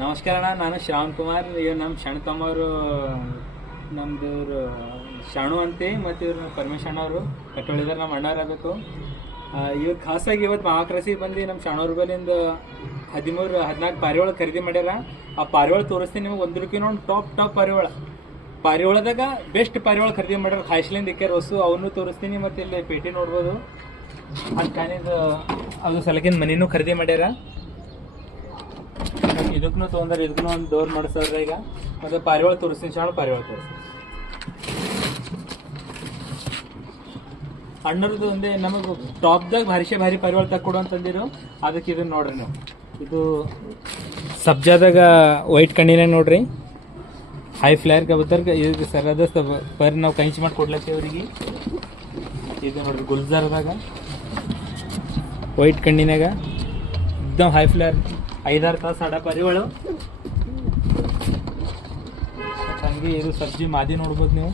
ನಮಸ್ಕಾರ ಅಣ್ಣ, ನಾನು ಶ್ರಾವಣ್ ಕುಮಾರ್. ಇವ್ ನಮ್ಮ ಶಣ್ತಮ್ಮವರು, ನಮ್ದು ಇವರು ಶಾಣು ಅಂತೆ, ಮತ್ತು ಇವ್ರು ಪರಮೇಶ್ ಅವರು ಕಟ್ಟೊಳಿದಾರೆ, ನಮ್ಮ ಅಣ್ಣವ್ರು ಆಗಬೇಕು. ಇವ್ರು ಖಾಸಾಗಿ ಇವತ್ತು ಮಹಾಕ್ರಸಿಗೆ ಬಂದು ನಮ್ಮ ಶಾಣವ್ರ ಬಲ್ಲಿಂದ 13-14 ಪಾರಿವಾಳ ಖರೀದಿ ಮಾಡ್ಯಾರ. ಆ ಪಾರಿವಾಳ ತೋರಿಸ್ತೀನಿ ನಿಮಗೆ. ಒಂದ್ರಕ್ಕಿಂತ ಒಂದು ಟಾಪ್ ಪಾರಿವಾಳದಾಗ ಬೆಸ್ಟ್ ಪಾರಿವಾಳ ಖರೀದಿ ಮಾಡ್ಯಾರ. ಹಾಯ್ಸ್ಲಿಂದ ಇಕ್ಕ್ಯಾರ ಹೊಸು, ಅವನ್ನೂ ತೋರಿಸ್ತೀನಿ. ಮತ್ತು ಇಲ್ಲಿ ಪೇಟಿ ನೋಡ್ಬೋದು. ಅದು ಕಾನಿದು ಅದು ಸಲಕಿನ ಮನಿನೂ ಖರೀದಿ ಮಾಡ್ಯಾರ. ಇದಕ್ಕೂ ತೊಗೊಂಡ್ರೆ ಇದಕ್ಕೂ ಒಂದು ಡೋರ್ ಮಾಡಿಸ್ತಾರೆ ಈಗ. ಮತ್ತು ಪಾರಿವಾಳ ತೋರಿಸ್ತೀನಿ, ಶಾಣ ಪಾರಿವಾಳ ತೋರಿಸ್ತೀನಿ. ಅಣ್ಣರದ್ದು ಒಂದೇ ನಮಗೆ ಟಾಪ್ದಾಗ ಭಾರಿ ಪಾರಿವಾಳ ತಕ್ಕೊಡು ಅಂತಂದಿರು. ಅದಕ್ಕೆ ಇದನ್ನು ನೋಡ್ರಿ ನೀವು. ಇದು ಸಬ್ಜಾದಾಗ ವೈಟ್ ಕಣ್ಣಿನಾಗ ನೋಡ್ರಿ, ಹೈ ಫ್ಲೇರ್ ಕಬೂತರ್ಗೆ ಇದು ಸರ್ ಅದ ಪರ್ ನಾವು ಕಂಚ್ ಮಾಡಿ ಕೊಡ್ಲತ್ತೀವಿ ಅವರಿಗೆ. ಇದು ನೋಡ್ರಿ ಗುಲ್ಜಾರ್ದಾಗ ವೈಟ್ ಕಣ್ಣಿನಾಗ ಎಕ್ದಮ್ ಹೈ ಫ್ಲೇರ್ 5-6 ತಾಸು ಆಡ ಪಾರಿವಾಳು. ಹಂಗೆ ಇದು ಸಬ್ಜಿ ಮಾದಿ ನೋಡ್ಬೋದು ನೀವು,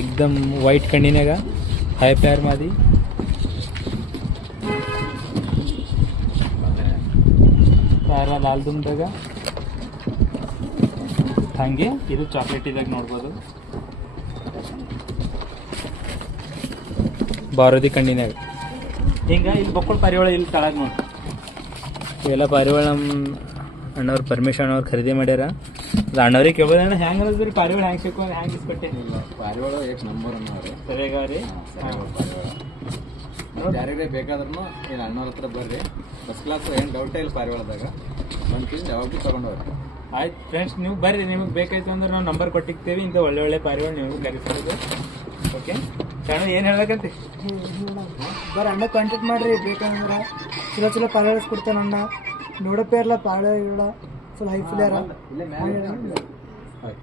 ಎಕ್ದಮ್ ವೈಟ್ ಕಣ್ಣಿನಾಗ ಹೈ ಫ್ಲೇರ್ ಮಾದಿ. ಖಾರ ಲಾಲ್ ದುಮ್ದಾಗ ಹಂಗೆ ಇದು ಚಾಕ್ಲೇಟ್ ಇದಾಗ ನೋಡ್ಬೋದು. ಬಾರೋದಿ ಕಣ್ಣಿನಾಗ ಹಿಂಗೆ ಇಲ್ಲಿ ಬಕ್ಕಳು ಪಾರಿವಾಳ ಇಲ್ಲಿ ತಳಗ ನೋಡಿ. ಇವೆಲ್ಲ ಪಾರಿವಾಳ ನಮ್ಮ ಅಣ್ಣವ್ರು ಪರಮೇಶ್ ಅಣ್ಣವ್ರು ಖರೀದಿ ಮಾಡ್ಯಾರ. ಅದು ಅಣ್ಣವ್ರಿಗೆ ಕೇಳ್ಬೋದಣ್ಣ, ಹೆಂಗೆ ಅನ್ರಿ ಪಾರಿವಾಳ ಹೆಂಗೆ ಸಿಕ್ಕು, ಹೆಂಗೆ ಇಸ್ಕೊಟ್ಟೆ? ಪಾರಿವಾಳ ಎಷ್ಟು ನಂಬರ್ ಅನ್ನೋರು ಸರಿಯಾಗ ರೀ. ಯಾರಿಗೆ ಬೇಕಾದ್ರೂ ಇಲ್ಲಿ ಅಣ್ಣವ್ರ ಹತ್ರ ಬರ್ರಿ, ಫಸ್ಟ್ ಕ್ಲಾಸ್, ಏನು ಡೌಟೇ ಇಲ್ಲ ಪಾರಿವಾಳದಾಗ. ಬಂದು ಯಾವಾಗ ಭೀ ತೊಗೊಂಡವ್ರಿ. ಆಯ್ತು ಫ್ರೆಂಡ್ಸ್, ನೀವು ಬರ್ರಿ, ನಿಮಗೆ ಬೇಕಾಯ್ತು ಅಂದ್ರೆ ನಾವು ನಂಬರ್ ಕೊಟ್ಟಿರ್ತೀವಿ. ಇಂಥ ಒಳ್ಳೆ ಪಾರಿವಾಳ ನೀವು ಕರೆಸೋದು. ಓಕೆ ಶಾಣು, ಏನು ಹೇಳ್ಬೇಕಂತ? ಬರೀ ಅಣ್ಣ ಕಾಂಟ್ಯಾಕ್ಟ್ ಮಾಡಿರಿ, ಬೇಕಂದ್ರೆ ಚಲೋ ಪಾರಿವಾಳ ಕೊಡ್ತಾನೆ ಅಣ್ಣ. ನೋಡಪ್ಪೇ ಇರಲ್ಲ ಪಾರಿವಾಳ, ಸ್ವಲ್ಪ ಹೈ ಫುಲ್ ಯಾರ